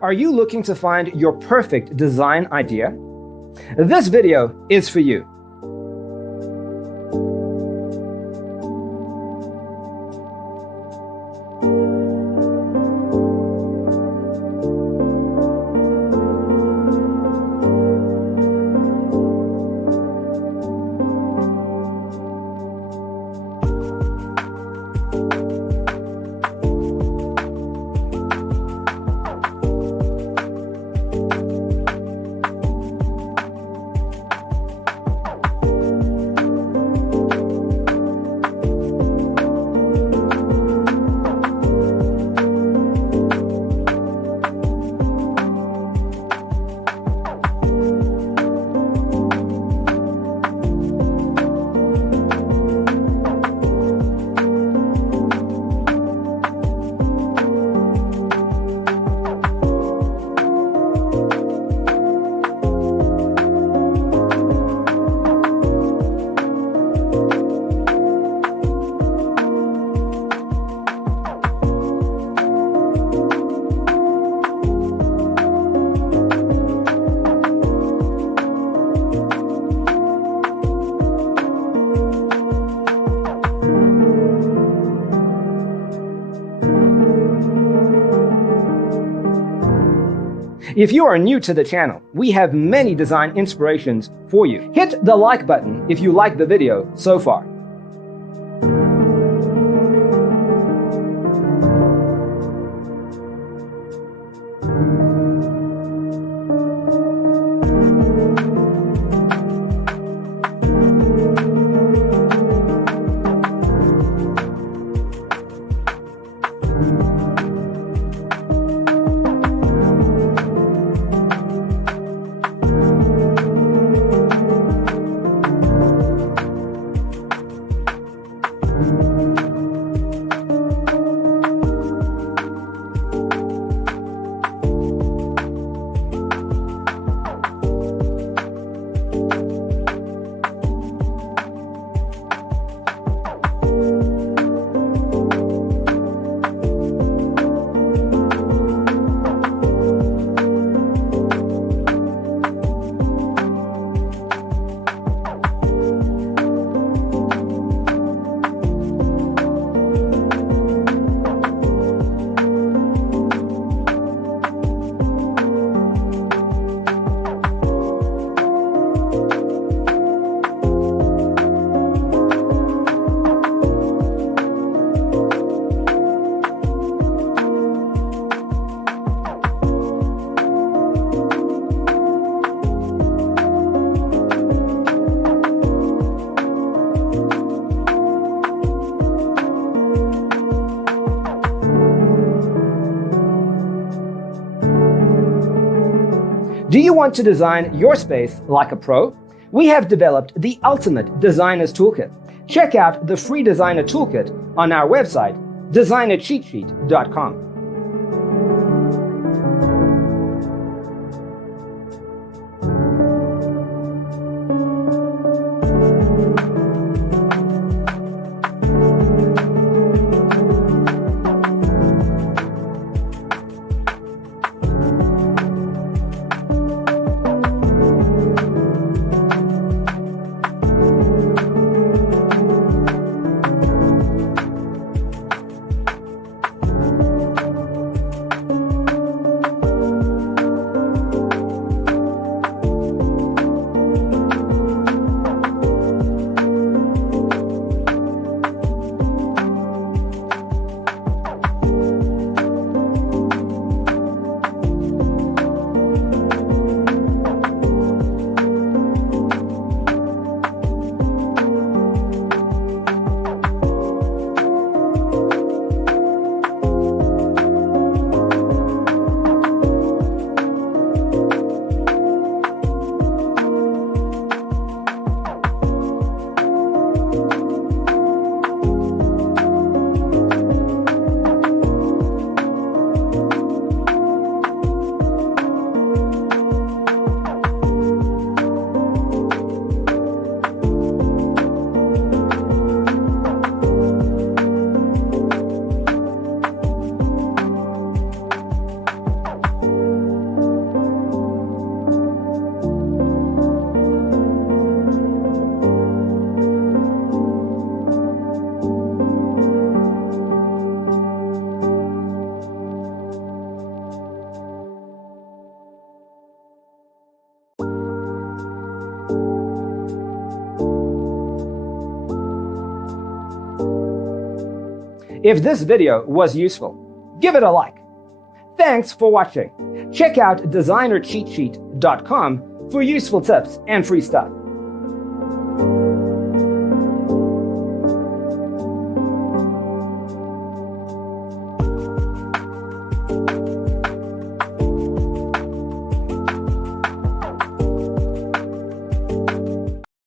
Are you looking to find your perfect design idea? This video is for you. If you are new to the channel, we have many design inspirations for you. Hit the like button if you like the video so far. Do you want to design your space like a pro? We have developed the ultimate designer's toolkit. Check out the free designer toolkit on our website, designercheatsheet.com. If this video was useful, give it a like. Thanks for watching. Check out designercheatsheet.com for useful tips and free stuff.